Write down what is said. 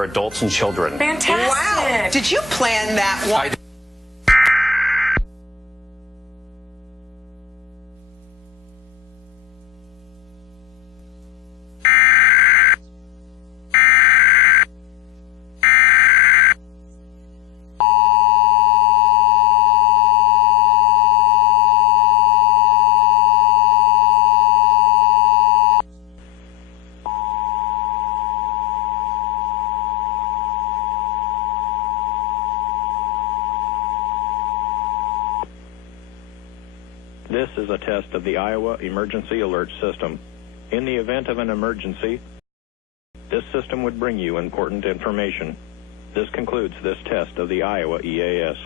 for adults and children. Fantastic. Wow. Did you plan that one? This is a test of the Iowa Emergency Alert System. In the event of an emergency, this system would bring you important information. This concludes this test of the Iowa EAS.